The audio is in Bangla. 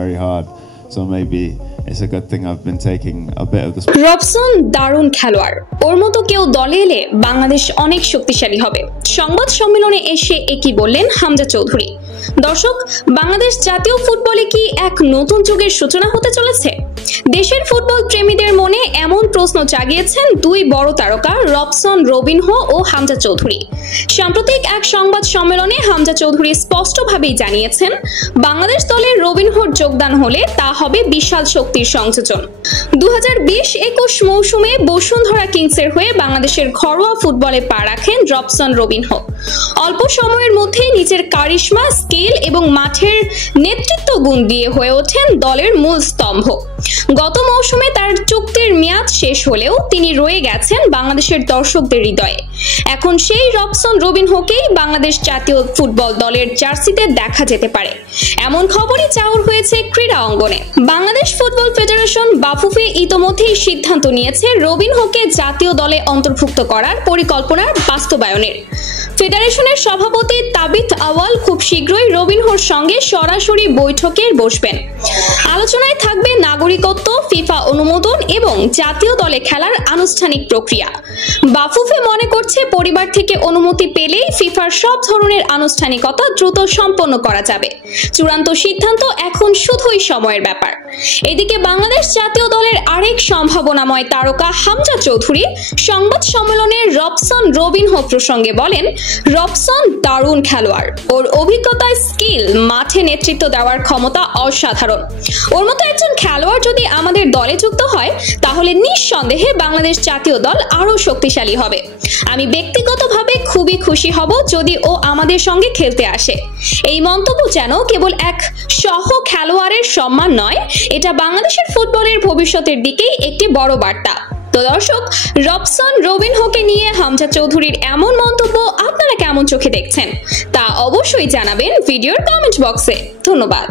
very hard. So maybe it's a good thing I've been taking a bit of the. Robson দারুণ খেলোয়াড়, ওর মতো কেউ দলে এলে বাংলাদেশ অনেক শক্তিশালী হবে। সংবাদ সম্মেলনে এসে একই বললেন হামজা চৌধুরী। দর্শক, বাংলাদেশ জাতীয় ফুটবলে কি এক নতুন যুগের সূচনা হতে চলেছে? দেশের ফুটবল প্রেমীদের মনে এমন প্রশ্ন জাগিয়েছেন দুই বড় তারকা রবসন রবিনহো ও হামজা চৌধুরী। সাম্প্রতিক এক সংবাদ সম্মেলনে হামজা চৌধুরী স্পষ্টভাবেই জানিয়েছেন, বাংলাদেশ দলে রবিনহোর যোগদান হলে তা হবে বিশাল শক্তির সংযোজন। 2020-21 মৌসুমে বসুন্ধরা কিংসের হয়ে বাংলাদেশের ঘরোয়া ফুটবলে পা রাখেন রবসন রবিনহো। অল্প সময়ের মধ্যে নিজের কারিশমা, স্কিল এবং মাঠের নেতৃত্ব গুণ দিয়ে হয়ে ওঠেন দলের মূল স্তম্ভ। গত মৌসুমে তার চুক্তির মেয়াদ শেষ হলেও তিনি রয়ে গেছেন বাংলাদেশের দর্শকদের হৃদয়ে। এখন সেই রবসন রবিনহোকেই বাংলাদেশ জাতীয় ফুটবল দলের জার্সিতে দেখা যেতে পারে, এমন খবরই চাউর হয়েছে ক্রীড়া অঙ্গনে। বাংলাদেশ ফুটবল ফেডারেশন বাফুফে ইতোমধ্যেই সিদ্ধান্ত নিয়েছে রবিনহোকে জাতীয় দলে অন্তর্ভুক্ত করার পরিকল্পনার বাস্তবায়নের। ফেডারেশনের সভাপতি তাবিথ আওয়াল খুব শীঘ্রই রবিনহোর সঙ্গে সরাসরি বৈঠকে বসবেন। আলোচনায় থাকবে নাগরিকত্ব, ফিফা অনুমোদন এবং জাতীয় দলে খেলার আনুষ্ঠানিক প্রক্রিয়া। বাফুফে মনে করছে, পরিবার থেকে অনুমতি পেলেই ফিফার সব ধরনের আনুষ্ঠানিকতা দ্রুত সম্পন্ন করা যাবে। চূড়ান্ত সিদ্ধান্ত এখন শুধুই সময়ের ব্যাপার। এদিকে বাংলাদেশ জাতীয় দলের আরেক সম্ভাবনাময় তারকা হামজা চৌধুরী সংবাদ সম্মেলনে রবসন রবিনহো প্রসঙ্গে বলেন, রবসন দারুণ খেলোয়াড়, ওর অভিজ্ঞতা, স্কিল, মাঠে নেতৃত্ব দেওয়ার ক্ষমতা অসাধারণ। ওর মতো একজন খেলোয়াড় যদি আমাদের দলে যুক্ত হয় তাহলে নিঃসন্দেহে বাংলাদেশ জাতীয় দল আরো শক্তিশালী হবে। আমি ব্যক্তিগতভাবে খুবই খুশি হব যদি ও আমাদের সঙ্গে খেলতে আসে। এই মন্তব্য যেন কেবল এক সহ খেলোয়াড়ের সম্মান নয়, এটা বাংলাদেশের ফুটবলের ভবিষ্যতের দিকেই একটি বড় বার্তা। তো দর্শক, রবসন রবিনহোকে নিয়ে হামজা চৌধুরীর এমন মন্তব্য আপনারা কেমন চোখে দেখছেন তা অবশ্যই জানাবেন ভিডিওর কমেন্ট বক্সে। ধন্যবাদ।